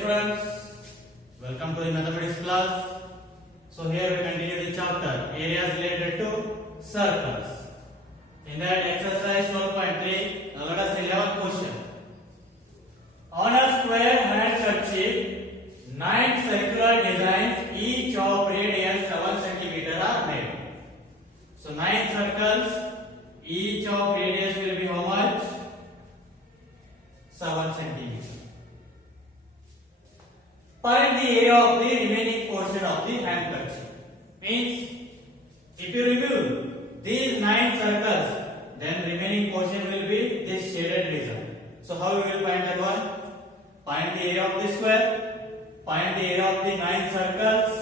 students, welcome to the mathematics class. So here we continue the chapter areas related to circles. In that exercise 12.3, now let us see 11th question. On a square handkerchief, 9 circular designs, each of radius 7 cm are made. So 9 circles, each of radius will be how much? 7 cm. Find the area of the remaining portion of the handkerchief. Means, if you remove these 9 circles, then remaining portion will be this shaded region. So how we will find that one? Find the area of the square, find the area of the 9 circles,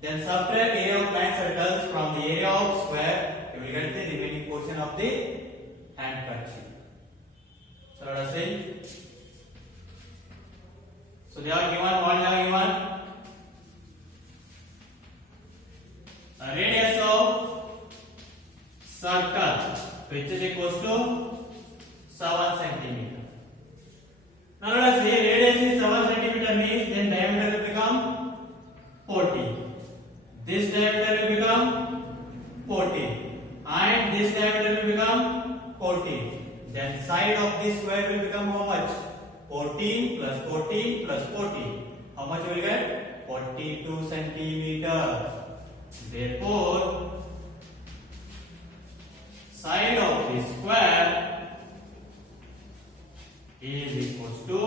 then subtract area of 9 circles from the area of square, you will get the remaining portion of the handkerchief. So let us see. So they are given, what they are given? A radius of circle which is equals to 7 cm. Now let us see, radius is 7 cm means then diameter will become 40. This diameter will become 40 and this diameter will become 40. Then side of this square will become how much? 14 plus 14 plus 40. How much will get? 42 centimeter. Therefore, side of the square is equals to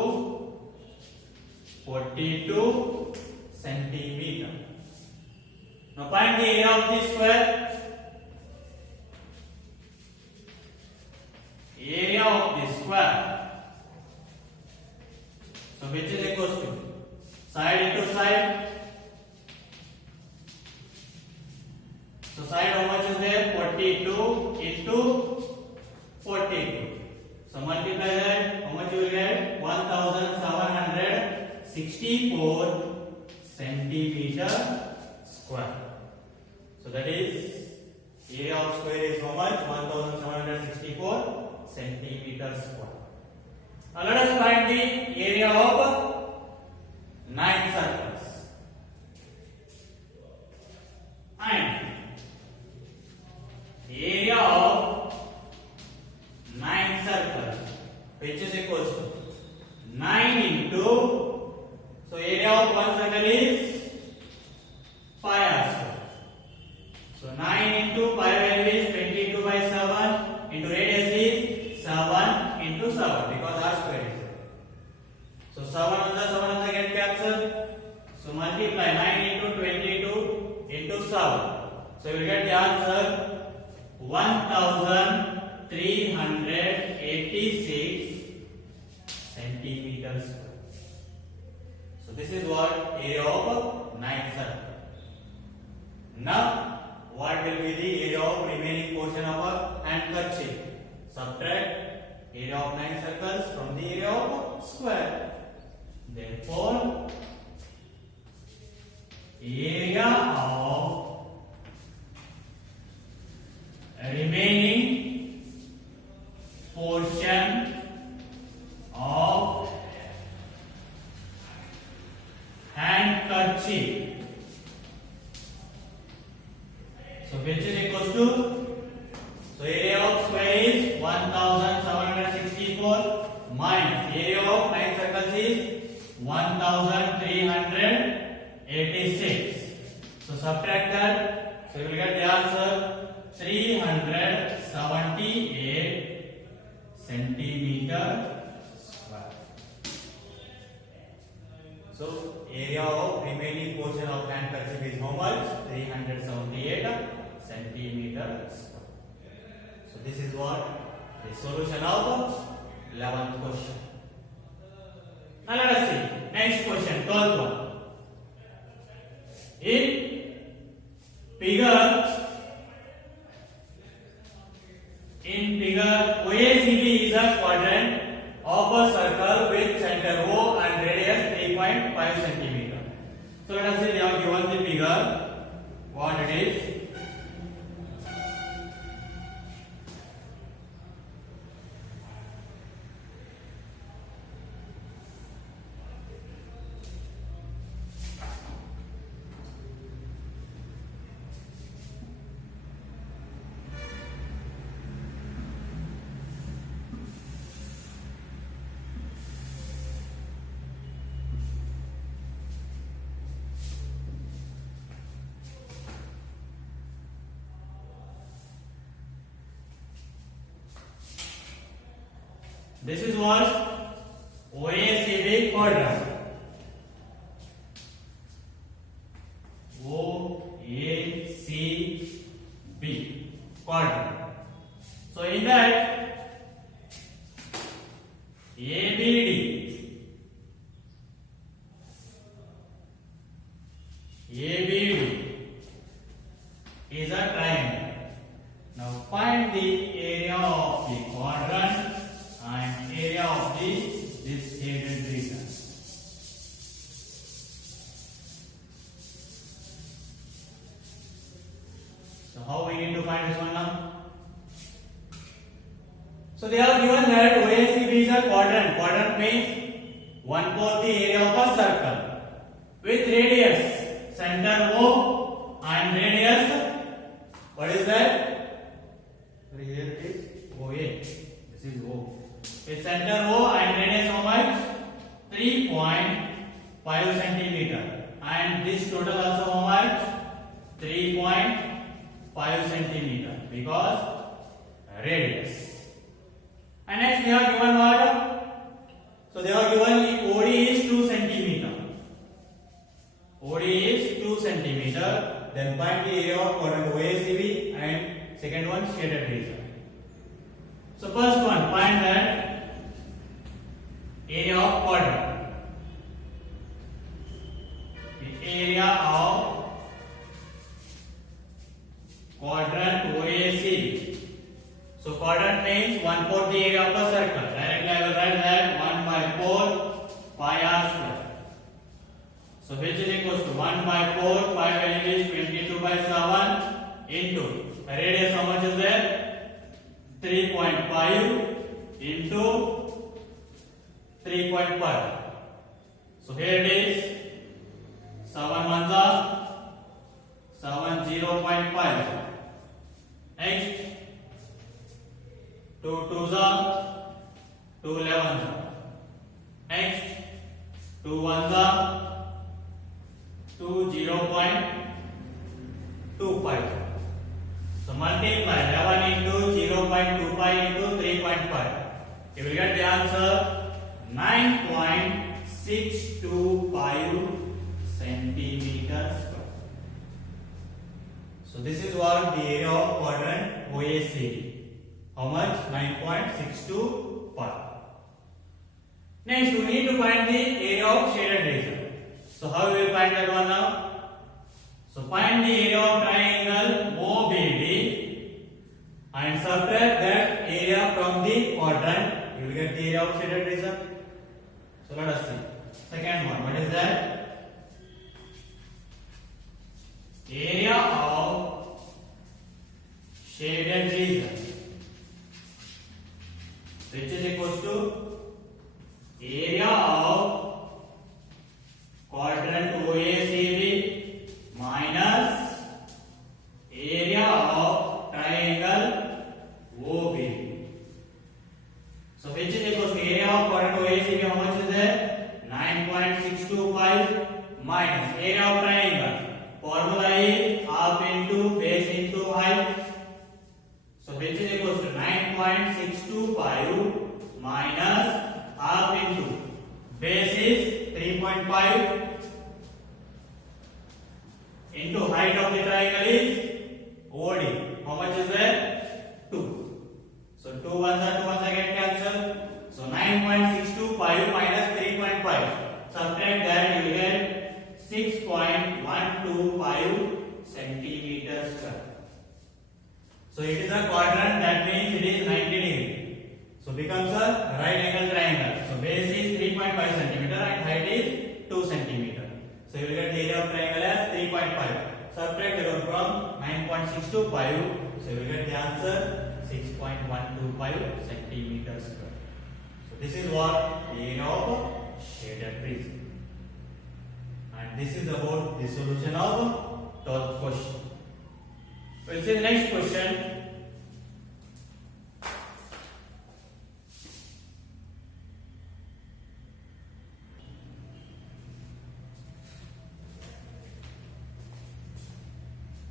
42 centimeter. Now find the area of the square. Area of the square. So which is equals to side into side. So side how much is there? 42 into 42. So multiply that. How much you will get? 1764 centimeter square. So that is area of square is how much? 1764 centimeter square. Now let us find the area of 9 circles. And the area of 9 circles which is equals to 9 into, so area of one circle is pi r square. So 9 into pi value is 22 by 7 into radius is 7 into 7 because r square is there. So 7 on the get cancelled. So multiply 9 into 22 into 7. So you will get the answer 1386 centimeters square. So this is what area of 9 circle. Now what will be the area of remaining portion of a handkerchief? Subtract area of 9 circles from the area of square. Therefore, area of remaining portion of handkerchief. So which is equals to, so area of square is 1764 minus area of 9 circles is 1386. So subtract that. So you will get the answer 378 centimeter square. So area of remaining portion of handkerchief is how much? 378 centimeter square. So this is what the solution of 11th question. Now let us see next question, 12th one. In figure OACB is a quadrant of a circle with center O and radius 3.5 cm. So let us say they are given the figure, what it is. This is what OACB quadrant. OACB quadrant. So in that ABD is a triangle. Now find the area of the quadrant and area of this shaded region. So how we need to find this one now? So they have given that OACB is a quadrant. Quadrant means 1/4 the area of a circle with radius center O and radius. What is that? Here it is OA. This is O. With center O and radius how much? 3.5 centimeter. And this total also how much? 3.5 centimeter because radius. And next they are given what? So they are given OD is 2 centimeter. OD is 2 centimeter. Then find the area of quadrant OACB and second one shaded region. So first one, find that area of quadrant. The area of quadrant OACB. So quadrant means 1/4 the area of a circle. Directly I will write that 1/4 pi r square. So which is equals to 1/4 pi value is 22/7 into radius how much is there? 3.5 into 3.5. So here it is 7 1 7 0.5. Next 2 2 2 11. Next 2 1 2 0.25. So multiply 11 into 0.25 into 3.5. You will get the answer 9.625 centimeters square. So this is what the area of quadrant OACB. How much? 9.625. Next we need to find the area of shaded region. So how we will find that one now? So find the area of triangle OBD and subtract that area from the quadrant. You will get the area of shaded region. So let us see. Second one, what is that? Area of shaded region, which is equals to area of quadrant OACB minus area of triangle OBD. So which is equals to area of quadrant OACB, how much is there? 9.625 minus area of triangle. Formula is half into base into height. So which is equals to 9.625 minus half into base is 3.5 into height of the triangle is OD. How much is there? 2. So 2 ones get cancelled. So 9.625 minus 3.5. Subtract that, you will get 6.125 centimeters square. So it is a quadrant, that means it is 90 degree. So becomes a right angle triangle. So base is 3.5 centimeter and height is 2 centimeter. So you will get the area of triangle as 3.5. Subtract it from 9.625. So you will get the answer 6.125 centimeters square. So this is what the area of shaded region. And this is about the solution of 12th question. We'll see the next question.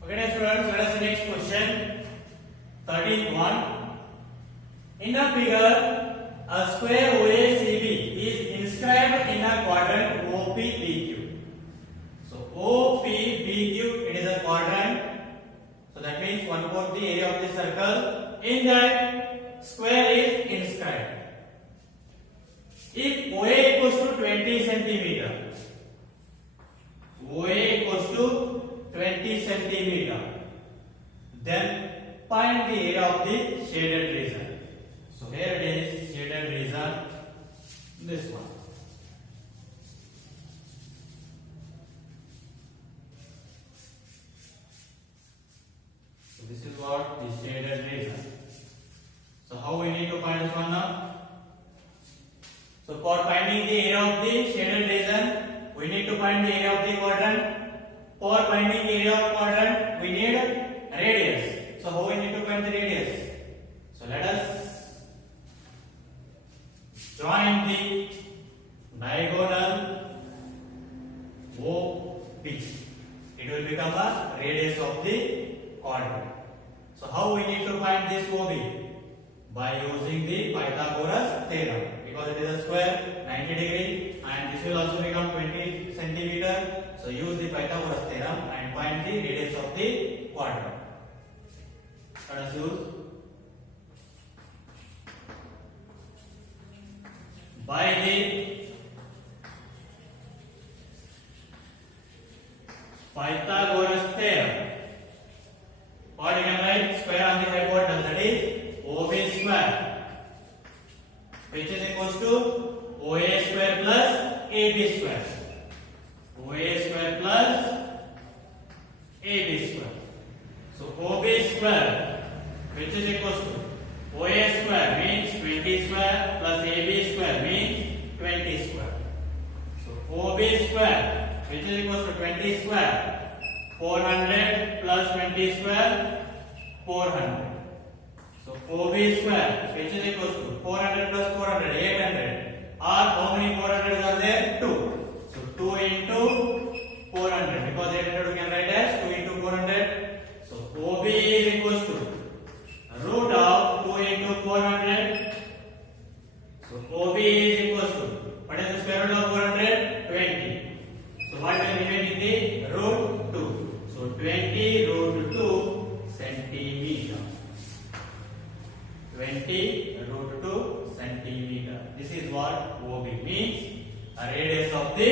Okay, next students, let us see next question. 13th one. In the figure, a A square OACB is inscribed in a quadrant OPBQ. So OPBQ, it is a quadrant. So that means 1/4 the area of the circle. In that, square is inscribed. If OA equals to 20 centimeter, OA equals to 20 centimeter, then find the area of the shaded region. So here it is, shaded region, this one. So this is what the shaded region. So how we need to find this one now? So for finding the area of the shaded region, we need to find the area of the quadrant. For finding the area of quadrant, we need radius. So how we need to find the radius? So let us join the diagonal OP. It will become a radius of the quadrant. So how we need to find this OB? By using the Pythagoras theorem, because it is a square 90 degree and this will also become 20 centimeter. So use the Pythagoras theorem and find the radius of the quadrant. Let us use by the Pythagoras theorem. What you can write? Square on the hypotenuse, that is OB square, which is equals to OA square plus AB square. OA square plus AB square. So OB square, which is equals to OA square means 20 square plus AB square means 20 square. So OB square, which is equals to 20 square, 400 plus 20 square, 400. So OB square, which is equals to 400 plus 400, 800. Or how many 400s are there? 2. So 2 into 400, because 800 we can write as 2 into 400. So OB is equals to root of 2 into 400. So OB is equals to, what is the square root of 400? 20. So what will remain in the root 2? So 20 root 2 centimeter. 20 root 2 centimeter. This is what OB means, a radius of the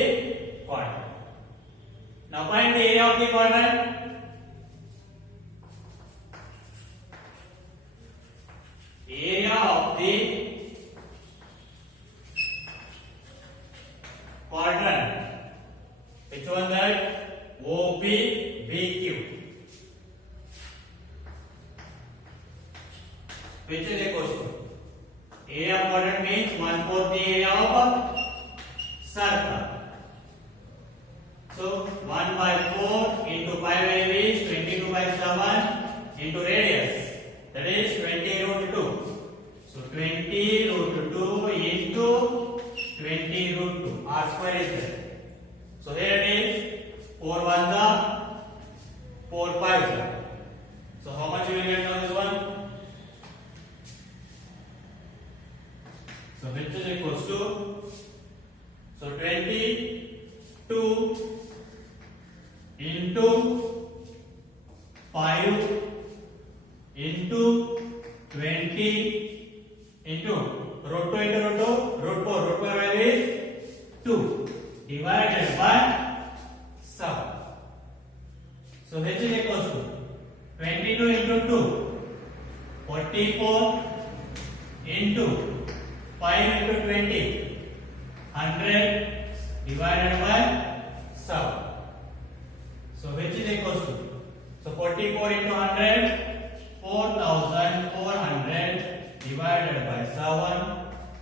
quadrant. Now find the area of the quadrant. Area of the quadrant. Which one that? OPBQ. Which is equals to area of quadrant means 1/4 the area of circle. So 1/4 into 5 is 22 by 7 into radius, that is 20 root 2. So 20 root 2 into 20 root 2. R square is there. So here it is 4 1 4 5. So how much you will get on this one? So which is equals to, so 22 into 5 into 20 into root 2 into root 2, root 4. Root 4 value is 2 divided by 7. So which is equals to 22 into 2, 44 into 5 into 20, 100 divided by 7. So which is equals to, so 44 into 100, 4400 divided by 7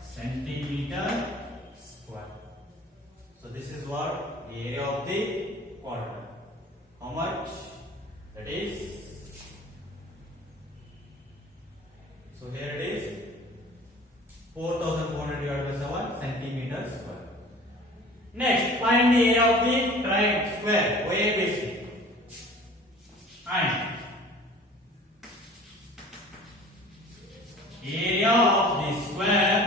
centimeter square. So this is what the area of the quadrant. How much? That is, so here it is 4400 divided by 7 centimeters square. Next, find the area of the triangle square OABC. And area of the square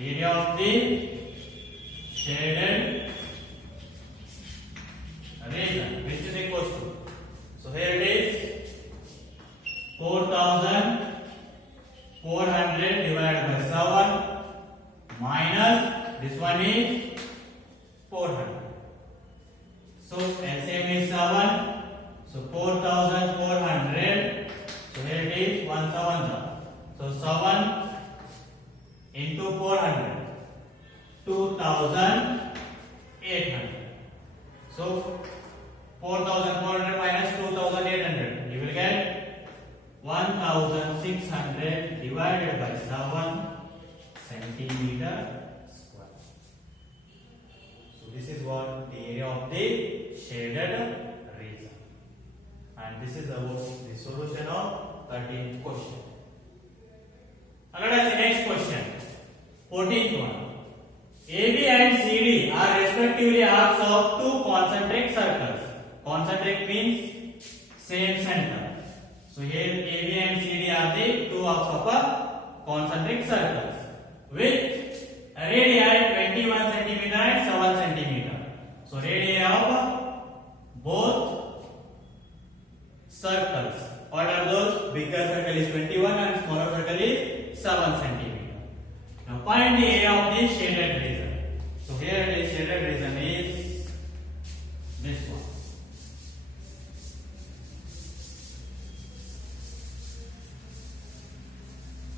area of the shaded region, which is equal to, so here it is 4400 divided by 7 minus this one is 400. So LCM is 7. So 4400. So here it is 1 7. So 7 into 400, 2800. So 4400 minus 2800, you will get 1600 divided by 7 centimeter square. So this is what the area of the shaded region, and this is about the solution of 13th question. And let us see next question, 14th one. AB and CD are respectively arcs of two concentric circles. Concentric means same center. So here AB and CD are the two arcs of a concentric circles with radii 21 centimeter and 7 centimeter. So radii of both circles. What are those? Bigger circle is 21 and smaller circle is 7 centimeter. Now find the area of the shaded region. So here the shaded region is this one.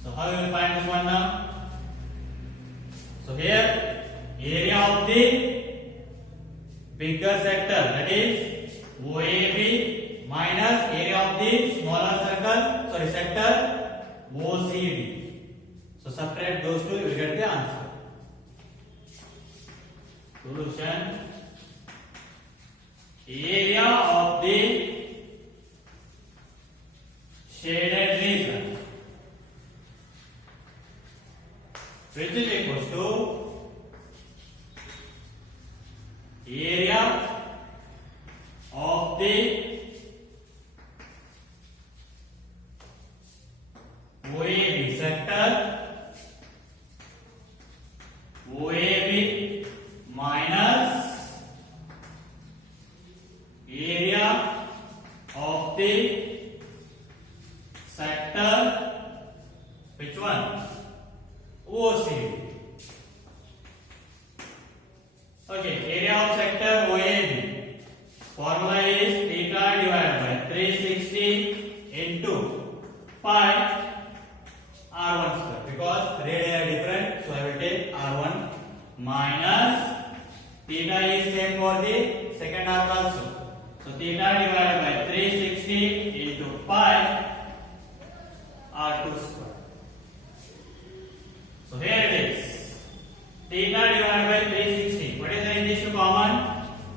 So how you will find this one now? So here area of the bigger sector, that is OAB, minus area of the smaller sector OCD. So subtract those two, you will get the answer. Solution: area of the shaded region, which is equal to area of the OAB sector, OAB minus area of the sector, which one? OCD. Okay, area of sector OAB. Formula is theta divided by 360 into pi r1 square, because radii are different, so I will take r1 minus theta is same for the second arc also. So theta divided by 360 into pi r2 square. So here it is theta divided by 360. What is the initial common?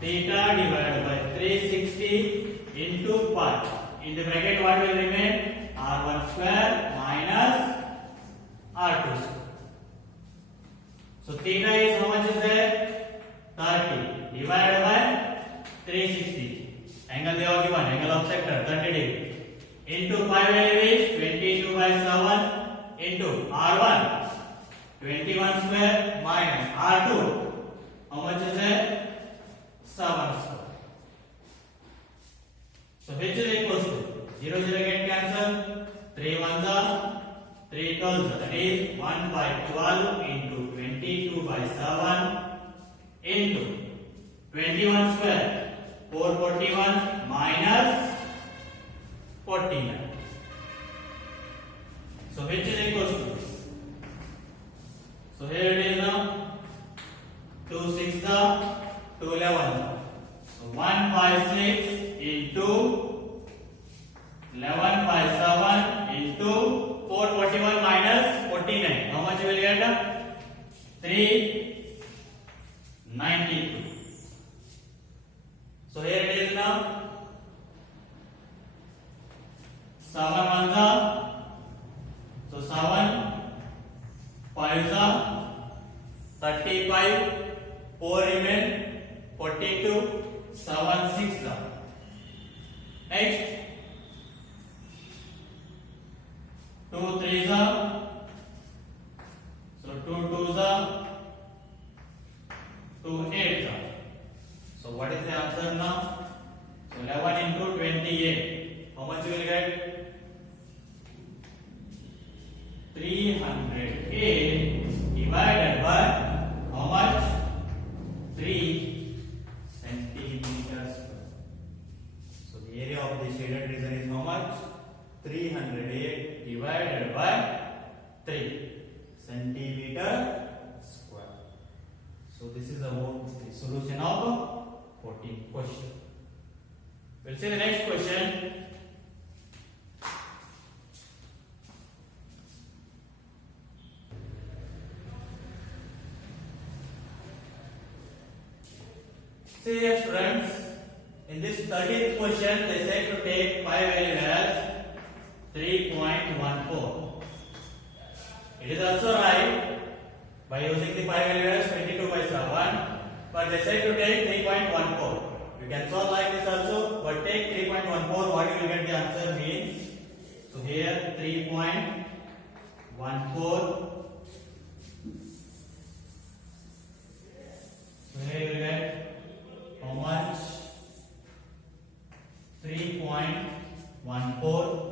Theta divided by 360 into pi. In the bracket what will remain? r1 square minus r2 square. So theta is how much is there? 30 divided by 360. Angle they are given, angle of sector 30 degree. Into pi value is 22 by 7 into r1 21 square minus r2. How much is there? 7 square. So which is equal to 0 0 get cancelled. 3 1s are 3 12s, that is 1 by 12 into 22 by 7 into 21 square 441 minus 49. So which is equal to, so here it is now 2 6 2 11. So 1 by 6 into 11 by 7 into 441 minus 49. How much you will get? 392. So here it is now 7 1s are, so 7 5s are 35, 4 remain 42, 7 6 are. Next 2 3s are, so 2 2s are 2 8s are. So what is the answer now? So 11 into 28. How much you will get? 308 divided by how much? 3 centimeters. So the area of the shaded region is how much? 308 divided by 3 centimeter square. So this is about the solution of 14th question. We'll see the next question. See here students, in this 30th question they said to take pi value as 3.14. It is also right by using the pi value as 22/7, but they said to take 3.14. You can solve like this also, but take 3.14. What you will get the answer means, so here 3.14. So here you will get how much? 3.14.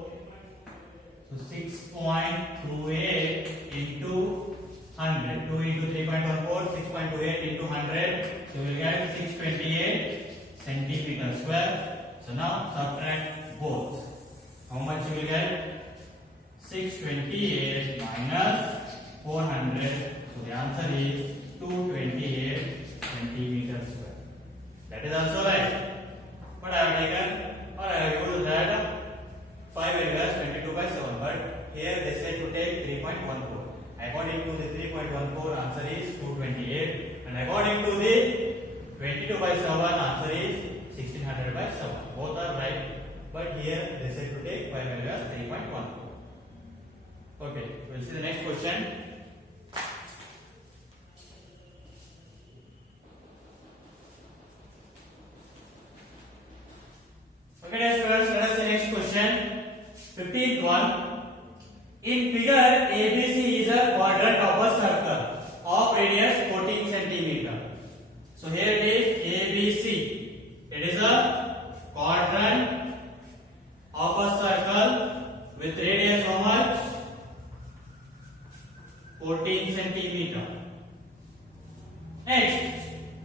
So 6.28 into 100. 2 into 3.14, 6.28 into 100. So we will get 628 centimeter square. So now subtract both. How much you will get? 628 minus 400. So the answer is 228 centimeter square. That is also right. But I have taken, or I have used that 5 value as 22/7. But here they say to take 3.14. According to the 3.14, answer is 228. And according to the 22/7, answer is 1600/7. Both are right. But here they say to take 5 value as 3.14. Okay, we'll see the next question. Okay, dear students, let us see next question. 15th one. In figure, ABC is a quadrant of a circle of radius 14 centimeter. So here it is ABC. It is a quadrant of a circle with radius how much? 14 centimeter. Next,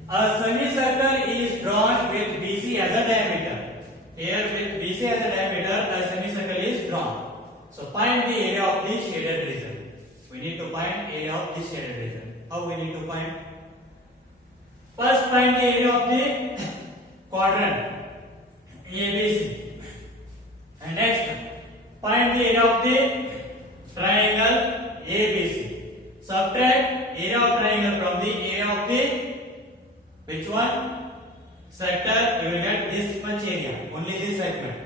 a semicircle is drawn with BC as a diameter. Here with BC as a diameter, a semicircle is drawn. So find the area of the shaded region. We need to find area of the shaded region. How we need to find? First find the area of the quadrant ABC. And next find the area of the triangle ABC. Subtract area of triangle from the area of the which one? Sector. You will get this much area, only this segment.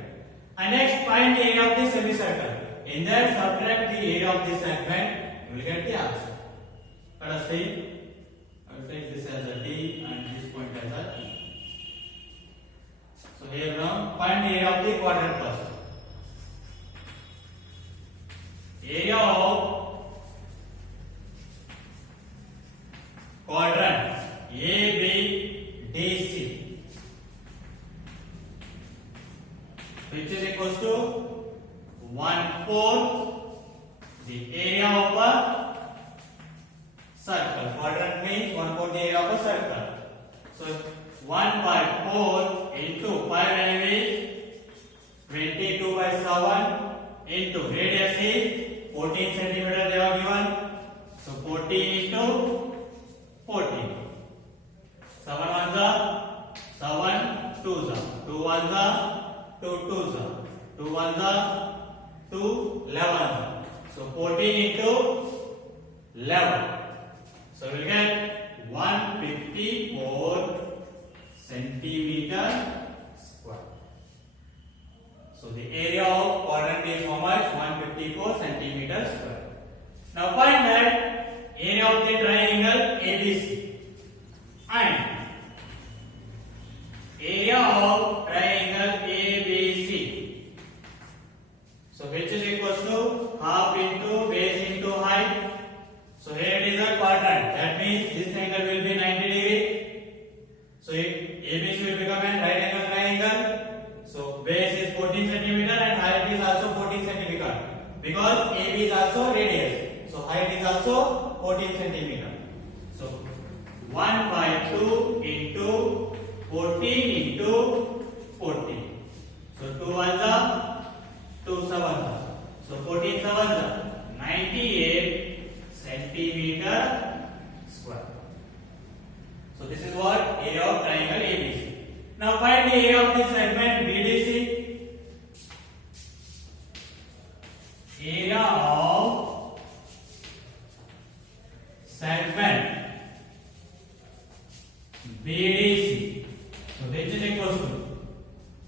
And next find the area of the semicircle. In that subtract the area of this segment, you will get the answer. Let us see. I will take this as a D and this point as a E. So here now find the area of the quadrant first. Area of quadrant ABDC, which is equals to 1/4 the area of a circle. Quadrant means 1/4 the area of a circle. So 1/4 into 5 value is 22/7 into radius is 14 centimeter they are given. So 14 into 14. 7 ones are 7 twos are 2 ones are 2 twos are 2 ones are 2 11. So 14 into 11. So we'll get 154 centimeter square. So the area of quadrant is how much? 154 centimeter square. Now find that area of the triangle ABC and area of triangle ABC. So which is equals to half into base into height. So here it is a quadrant. That means this angle will be 90 degree. So ABC will become a right angle triangle. So base is 14 centimeter and height is also 14 centimeter because AB is also radius. So height is also 14 centimeter. So 1 by 2 into 14 into 14. So 2 ones are 2 sevens are. So 14 sevens are 98 centimeter square. So this is what area of triangle ABC. Now find the area of this segment BDC. Area of segment BDC. So this is equal to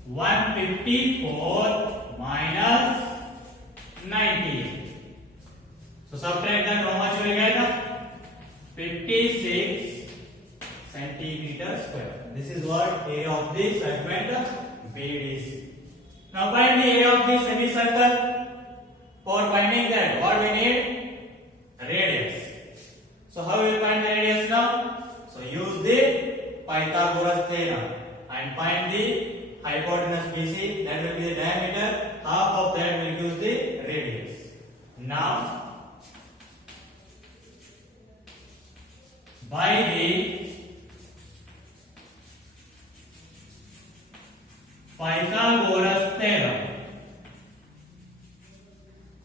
154 minus 98. So subtract that, how much will get? 56 centimeter square. This is what area of the segment BDC. Now find the area of the semicircle. For finding that, what we need? Radius. So how we will find the radius now? So use the Pythagoras theorem and find the hypotenuse BC. That will be the diameter. Half of that will give the radius. Now, by the Pythagoras theorem,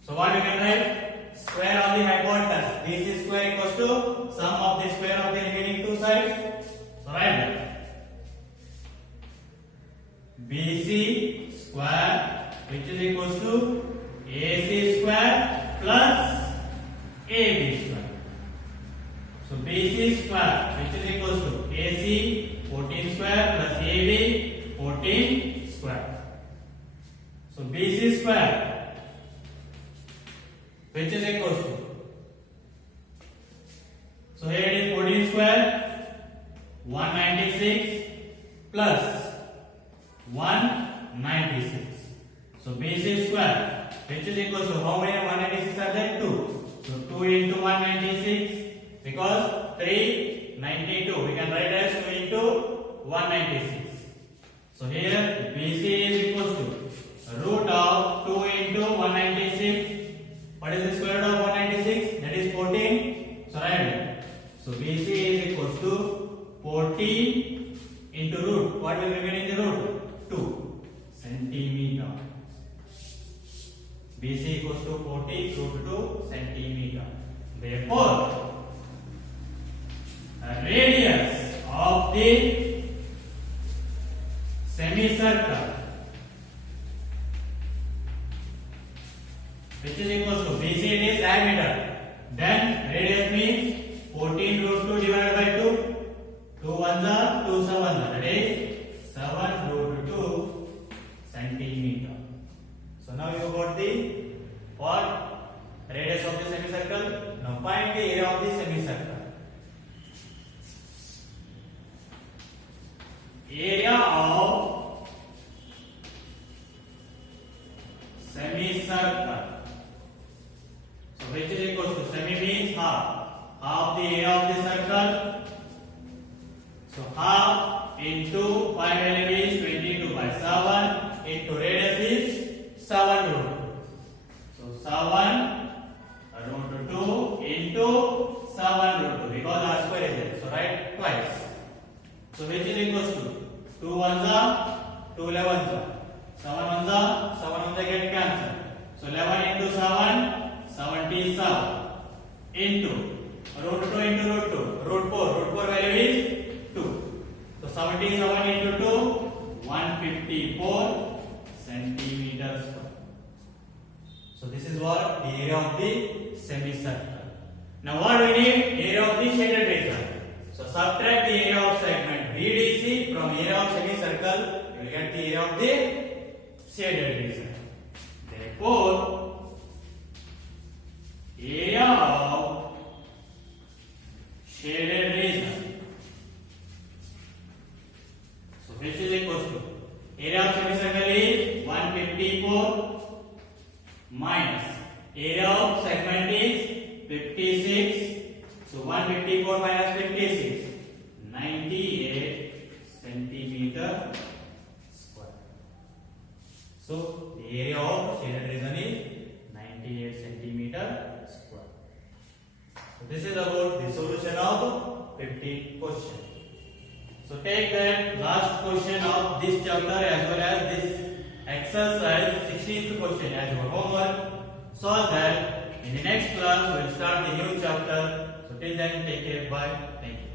so what we can write? Square of the hypotenuse BC square equals to sum of the square of the remaining two sides. So write that BC square, which is equals to AC square plus AB square. So BC square, which is equals to AC 14 square plus AB 14 square. So BC square, which is equals to, so here it is 14 square 196 plus 196. So BC square, which is equals to, how many 196 are there? 2. So 2 into 196, because 392, we can write as 2 into 196. So here BC is equals to root of 2 into 196. What is the square root of 196? That is 14. So write it. So BC is equals to 14 into root. What will remain in the root? 2 centimeter. BC equals to 40 root 2 centimeter. Therefore, radius of the semicircle, which is equals to BC is diameter, then radius means 14 root 2 divided by 2. 2 ones are 2 sevens are, that is 7 root 2 centimeter. So now you got the what? Radius of the semicircle. Now find the area of the semicircle. Area of semicircle. So which is equal to, semi means half. Half the area of the circle. So half into 5 value is 22 by 7 into radius is 7 root 2. So 7 root 2 into 7 root 2, because r square is there. So write twice. So which is equals to 2 ones are 2 11s are 7 ones are 7 ones are get cancelled. So 11 into 7 77 into root 2 into root 2 root 4 value is 2. So 77 into 2 154 centimeters square. So this is what the area of the semicircle. Now what we need? Area of the shaded region. So subtract the area of segment BDC from area of semicircle, you will get the area of the shaded region. Therefore, area of shaded region, so which is equal to, area of semicircle is 154 minus area of segment is 56. So 154 minus 56. 98 centimeter square. So the area of shaded region is 98 centimeter square. So this is about the solution of 15th question. So take that last question of this chapter as well as this exercise 16th question as your homework. Solve that. In the next class we will start the new chapter. So till then, take care. Bye. Thank you.